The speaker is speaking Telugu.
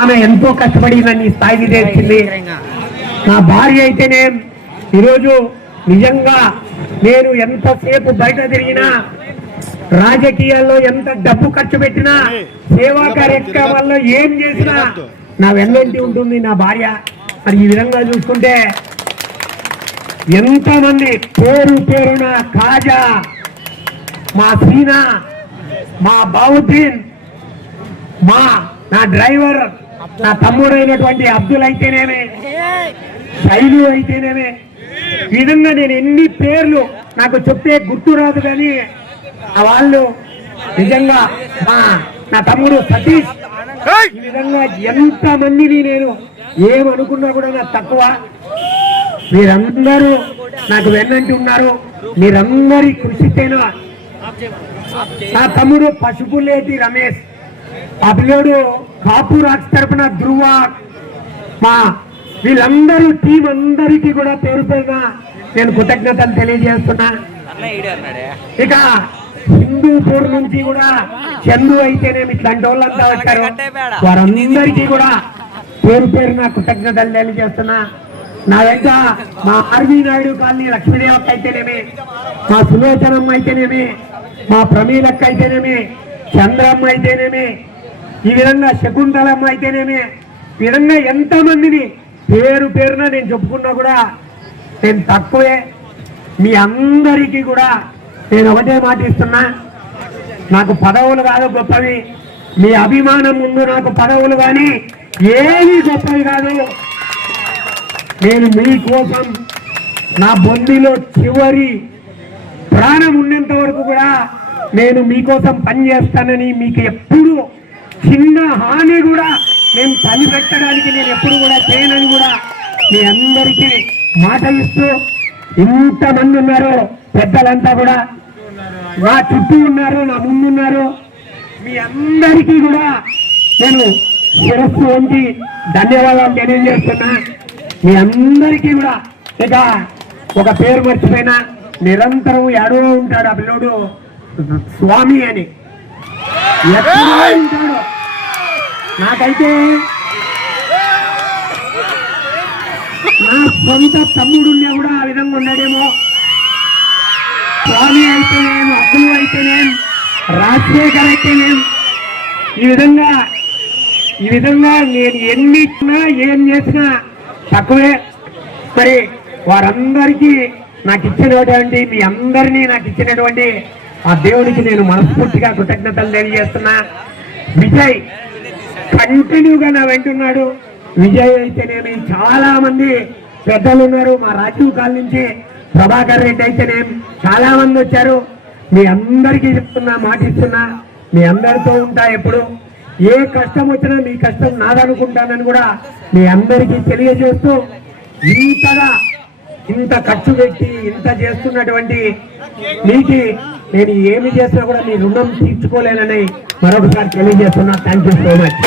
ఆమె ఎంతో కష్టపడి నన్ను ఈ స్థాయికి తెచ్చింది. నా భార్య అయితేనే ఈరోజు నిజంగా నేను ఎంతసేపు బయట తిరిగినా, రాజకీయాల్లో ఎంత డబ్బు ఖర్చు పెట్టినా, సేవా కార్యక్రమాల్లో ఏం చేసినా నా వెన్నంటి ఉంటుంది నా భార్య. మరి ఈ విధంగా చూసుకుంటే ఎంతమంది పేరు పేరున కాజా, మా సీనా, మా బావుద్దీన్, నా డ్రైవర్, నా తమ్ముడైనటువంటి అబ్దుల్ అయితేనేమే, శైలు అయితేనేమే, ఈ విధంగా నేను ఎన్ని పేర్లు నాకు చెప్తే గుర్తురాదు. కానీ వాళ్ళు నిజంగా నా తమ్ముడు సతీష్, ఈ విధంగా ఎంత మందిని నేను ఏమనుకున్నా కూడా నాకు తక్కువ. మీరందరూ నాకు వెన్నంటి ఉన్నారు. మీరందరి కృషితేనో నా తమ్ముడు పసుపులేటి రమేష్, ఆ పిల్లోడు కాపు రాక్స్ తరపున ధ్రువ, వీళ్ళందరూ టీం అందరికీ కూడా పేరు పేరున నేను కృతజ్ఞతలు తెలియజేస్తున్నా. ఇక హిందూపూర్ నుంచి కూడా చందు అయితేనేమి ఇట్లాంటి వాళ్ళంతా వచ్చారు. వారందరికీ కూడా పేరు పేరున కృతజ్ఞతలు తెలియజేస్తున్నా. నా వెంట మా ఆర్వీ నాయుడు కాలనీ లక్ష్మీదేవక్క అయితేనేమి, మా సులోచనమ్మ అయితేనేమి, మా ప్రమీలక్క అయితేనేమి, చంద్రమ్మ అయితేనేమి, ఈ విధంగా శకుంతలమ్మ అయితేనేమి, ఈ విధంగా ఎంతమందిని పేరు పేరున నేను చెప్పుకున్నా కూడా నేను తక్కువే. మీ అందరికీ కూడా నేను ఒకటే మాట ఇస్తున్నా, నాకు పదవులు కాదు గొప్పవి, మీ అభిమానం ముందు నాకు పదవులు కానీ ఏవి గొప్పవి కాదు. నేను మీకోసం నా బొందిలో చివరి ప్రాణం ఉన్నంత వరకు కూడా నేను మీకోసం పనిచేస్తానని, మీకు ఎప్పుడు చిన్న హాని కూడా నేను పని పెట్టడానికి నేను ఎప్పుడు కూడా చేయనని కూడా మీ అందరికీ మాట ఇస్తూ, ఇంతమంది ఉన్నారు పెద్దలంతా కూడా నా చుట్టూ ఉన్నారు, నా ముందున్నారు, మీ అందరికీ కూడా నేను శిరస్సు వంచి ధన్యవాదాలు తెలియజేస్తున్నా. మీ అందరికీ కూడా. ఇక ఒక పేరు మర్చిపోయినా, నిరంతరం ఎడవ ఉంటాడు ఆ పిల్లోడు, స్వామి అని ఎక్కడో ఉంటాడు. నాకైతే నా సొంత తమ్ముడున్నా కూడా ఆ విధంగా ఉన్నాడేమో. స్వామి అయితేనేం, అబ్దుల్ అయితేనేం, రాజశేఖర్ అయితేనేం, ఈ విధంగా నేను ఎన్ని ఇచ్చినా ఏం చేసినా తక్కువే. మరి వారందరికీ నాకు ఇచ్చినటువంటి, మీ అందరినీ నాకు ఇచ్చినటువంటి ఆ దేవుడికి నేను మనస్ఫూర్తిగా కృతజ్ఞతలు తెలియజేస్తున్నా. విజయ్ కంటిన్యూగా నా వెంటున్నాడు. విజయ్ అయితేనేమి, చాలా మంది పెద్దలు ఉన్నారు. మా రాజీవ్ కాల్ నుంచి ప్రభాకర్ రెడ్డి అయితేనేమి చాలా మంది వచ్చారు. మీ అందరికీ చెప్తున్నా, మాటిస్తున్నా, మీ అందరితో ఉంటా. ఎప్పుడు ఏ కష్టం వచ్చినా మీ కష్టం నాదనుకుంటానని కూడా మీ అందరికీ తెలియజేస్తూ, ఇంత ఖర్చు పెట్టి ఇంత చేస్తున్నటువంటి మీకు నేను ఏమి చేసినా కూడా మీ రుణం తీర్చుకోలేనని మరొకసారి తెలియజేస్తున్నా. Thank you so much.